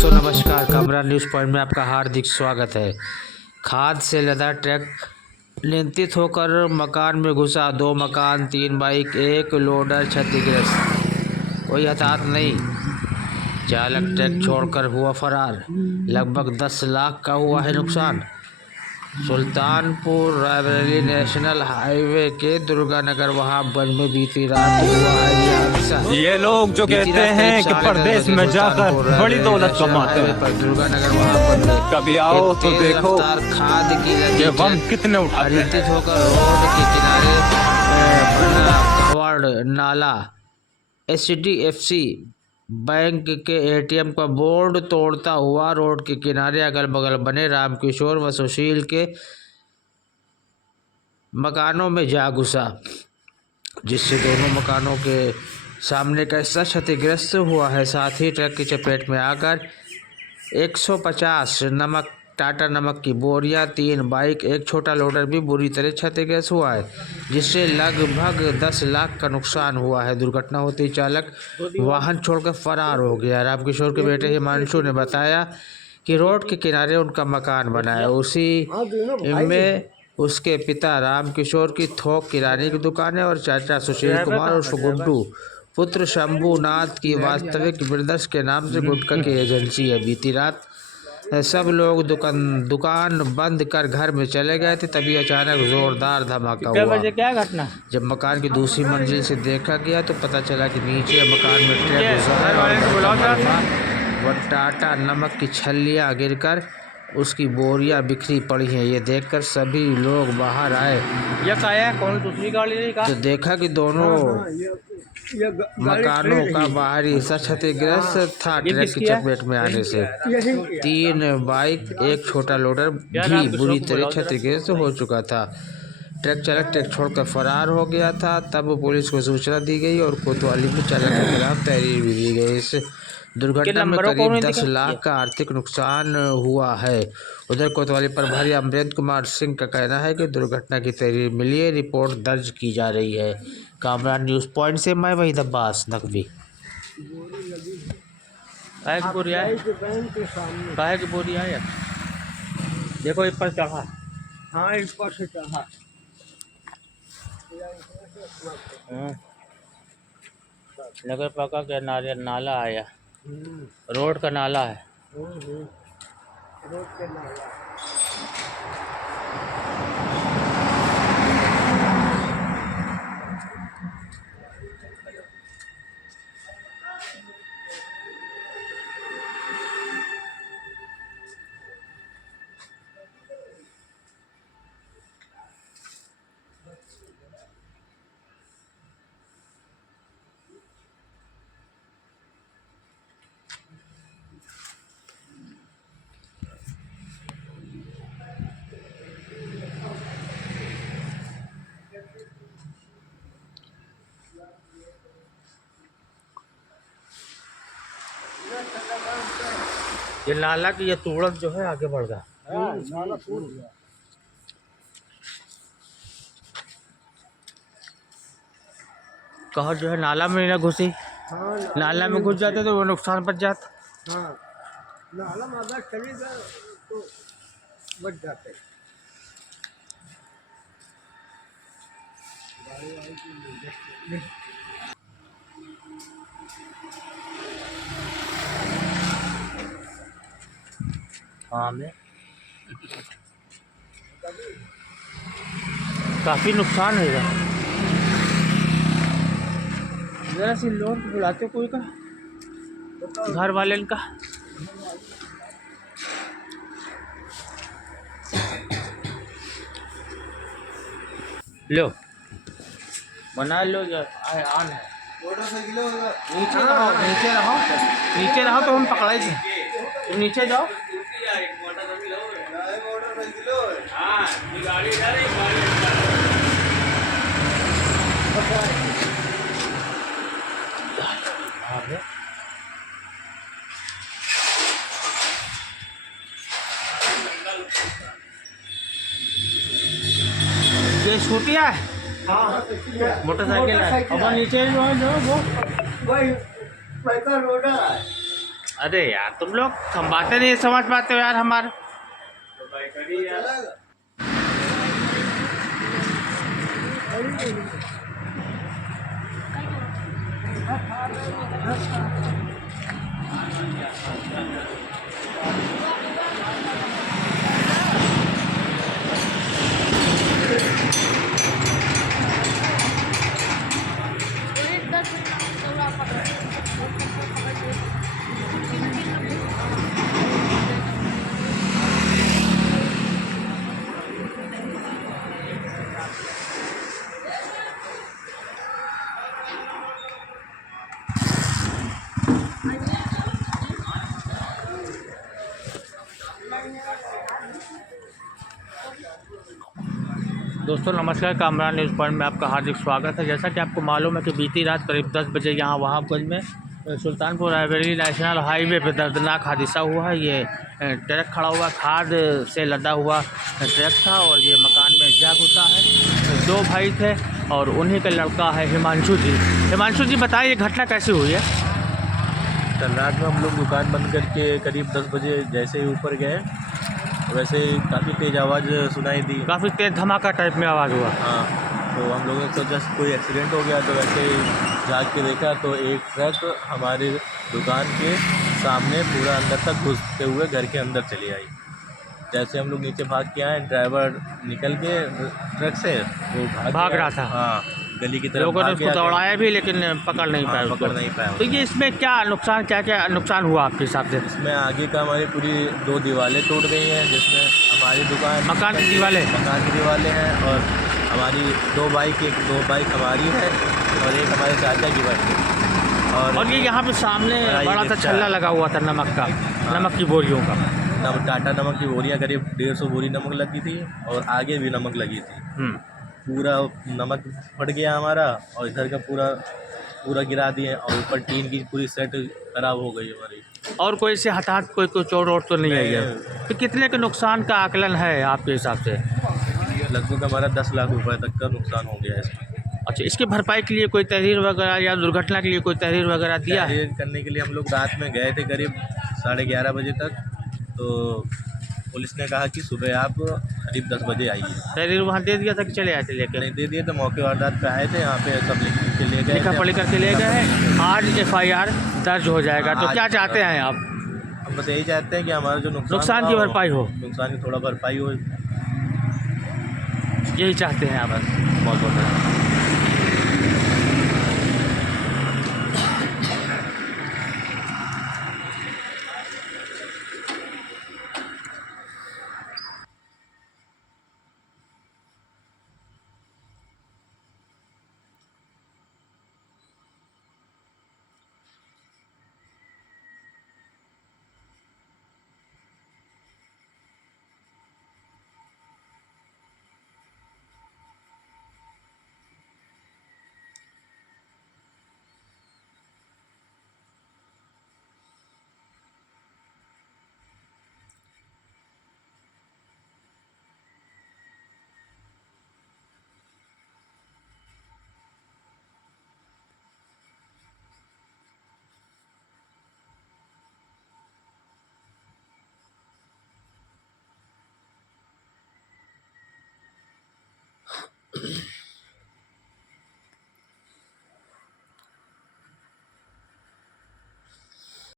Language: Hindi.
दोस्तों नमस्कार, कामरान न्यूज़ पॉइंट में आपका हार्दिक स्वागत है। खाद से लदा ट्रक नियंत्रित होकर मकान में घुसा, 2 मकान 3 बाइक 1 लोडर क्षतिग्रस्त। कोई हताहत नहीं, चालक ट्रक छोड़कर हुआ फरार। लगभग 10 लाख का हुआ है नुकसान। सुल्तानपुर रायबरेली नेशनल हाईवे के दुर्गानगर वहाबगंज में बीती रात हुआ है ये हादसा। ये लोग जो कहते हैं कि परदेश में जाकर बड़ी दौलत कमाते हैं, पर दुर्गानगर वहाबगंज में कभी आओ तो देखो खाद की कि हम कितने उठाते हैं। अनियंत्रित होकर रोड के किनारे बना कवर्ड नाला HDFC बैंक के ATM का बोर्ड तोड़ता हुआ रोड के किनारे अगल बगल बने रामकिशोर व सुशील के मकानों में जा घुसा, जिससे दोनों मकानों के सामने का हिस्सा क्षतिग्रस्त हुआ है। साथ ही ट्रक की चपेट में आकर 150 टाटा नमक की बोरियां, 3 बाइक 1 छोटा लोडर भी बुरी तरह क्षतिग्रस्त हुआ है, जिससे लगभग 10 लाख का नुकसान हुआ है। दुर्घटना होते ही चालक वाहन छोड़कर फरार हो गया। रामकिशोर के बेटे हिमांशु ने बताया कि रोड के किनारे उनका मकान बना है, उसी में उसके पिता रामकिशोर की थोक किराने की दुकान है और चाचा सुशील कुमार उर्फ गुड्डू पुत्र शंभूनाथ की वास्तविक ब्रदर्स के नाम से गुटखा की एजेंसी है। बीती रात सब लोग दुकान बंद कर घर में चले गए थे, तभी अचानक जोरदार धमाका हुआ। क्या घटना? जब मकान की दूसरी मंजिल से देखा गया तो पता चला कि नीचे मकान में ट्रक घुसा है और टाटा नमक की छल्लियाँ गिरकर उसकी बोरियां बिखरी पड़ी हैं। ये देखकर सभी लोग बाहर आए। यह है कौन दूसरी गाड़ी तो देखा कि दोनों मकानों का बाहरी हिस्सा क्षतिग्रस्त था। ट्रक की चपेट में आने से 3 बाइक 1 छोटा लोडर भी बुरी तरह क्षतिग्रस्त हो चुका था। ट्रक चालक ट्रक छोड़कर फरार हो गया था। तब पुलिस को सूचना दी गई और कोतवाली में चालक के खिलाफ तहरीर भी दी गई। इस दुर्घटना में करीब 10 लाख का आर्थिक नुकसान हुआ है। उधर कोतवाली प्रभारी अमरेंद्र कुमार सिंह का कहना है कि दुर्घटना की तहरीर मिली है, रिपोर्ट दर्ज की जा रही है। कामरान न्यूज़ पॉइंट से मैं वहीद अब्बास नकवी। काहे की बोरी है? देखो इस पर चढ़ा। हाँ, इस पर से चढ़ा। नगर पालिका के नाला आया, रोड का नाला है। रोड के नाला। ये नाला की ये तुड़क जो है आगे बढ़ गया। नाला फूट गया। कहर जो है नाला में ना घुसी, हाँ, नाला में घुस जाते तो वो नुकसान बच जाता। हाँ, नाला में अगर चली गए तो बच जाते। हाँ में काफी नुकसान है इधर। जरा सी लोग बुलाते कोई का, घर वाले का। लो बना लो, आन है। नीचे रहो तो हम पकड़ाई थे। तुम नीचे जाओ। ये स्कूटी है, मोटरसाइकिल है। अब नीचे जो है वो वही पैसा रोड़ा है। अरे यार तुम लोग हम बातें नहीं समझ पाते हो यार हमारे। दोस्तों नमस्कार, कामरान न्यूज़ पॉइंट में आपका हार्दिक स्वागत है। जैसा कि आपको मालूम है कि बीती रात करीब 10 बजे यहाँ वहाबगंज में सुल्तानपुर रायबरेली नेशनल हाईवे पर दर्दनाक हादसा हुआ है। ये ट्रक खड़ा हुआ, खाद से लदा हुआ ट्रक था और ये मकान में जा घुसा है। 2 भाई थे और उन्हीं का लड़का है हिमांशु जी। हिमांशु जी बताइए ये घटना कैसी हुई है? कल रात में हम लोग दुकान बंद करके करीब 10 बजे जैसे ही ऊपर गए वैसे काफ़ी तेज़ आवाज़ सुनाई दी। काफ़ी तेज़ धमाका टाइप में आवाज़ हुआ। हाँ, तो हम लोगों ने सोचा कोई एक्सीडेंट हो गया, तो वैसे ही जाग के देखा तो एक ट्रक हमारे दुकान के सामने पूरा अंदर तक घुसते हुए घर के अंदर चली आई। जैसे हम लोग नीचे भाग के आए, ड्राइवर निकल के ट्रक से वो भाग रहा था। हाँ, गली की तरफ लोगों ने भाग उसको गया। दौड़ाया भी लेकिन पकड़ नहीं पाया उसको। पकड़ नहीं पाया। तो ये इसमें क्या नुकसान, क्या नुकसान हुआ आपके हिसाब से? इसमें आगे का हमारी पूरी 2 दीवारें टूट गई हैं, जिसमें हमारी दुकान मकान की दीवारें हैं और हमारी 2 बाइक हमारी है और एक हमारे चाचा की बाइक है। और ये यहाँ पे सामने बड़ा सा छल्ला लगा हुआ था नमक का, नमक की बोरियों का। टाटा नमक की बोरियाँ करीब 150 बोरी नमक लगी थी और आगे भी नमक लगी थी। पूरा नमक फट गया हमारा और इधर का पूरा गिरा दिए और ऊपर टीन की पूरी सेट खराब हो गई हमारी। और कोई से हठात कोई चोट वोट तो नहीं आई है? तो कितने के नुकसान का आकलन है आपके हिसाब से? लगभग हमारा 10 लाख रुपए तक का नुकसान हो गया है इसमें। अच्छा, इसकी भरपाई के लिए कोई तहरीर वगैरह या दुर्घटना के लिए कोई तहरीर वगैरह दिया है? तहरीर करने के लिए हम लोग रात में गए थे करीब 11:30 बजे तक, तो पुलिस ने कहा कि सुबह आप करीब 10 बजे आइए। तहरीर वहाँ दे दिया था कि चले आए थे लेकर? नहीं दे दिए, तो मौके वारदात पे आए थे, यहाँ पे सब लिख के ले गए, लिखा पढ़ी करके ले गए हैं। आज FIR दर्ज हो जाएगा। तो क्या चाहते हैं आप? हम बस यही चाहते हैं कि हमारा जो नुकसान की भरपाई हो, नुकसान की थोड़ा भरपाई हो, यही चाहते हैं आप? बहुत बहुत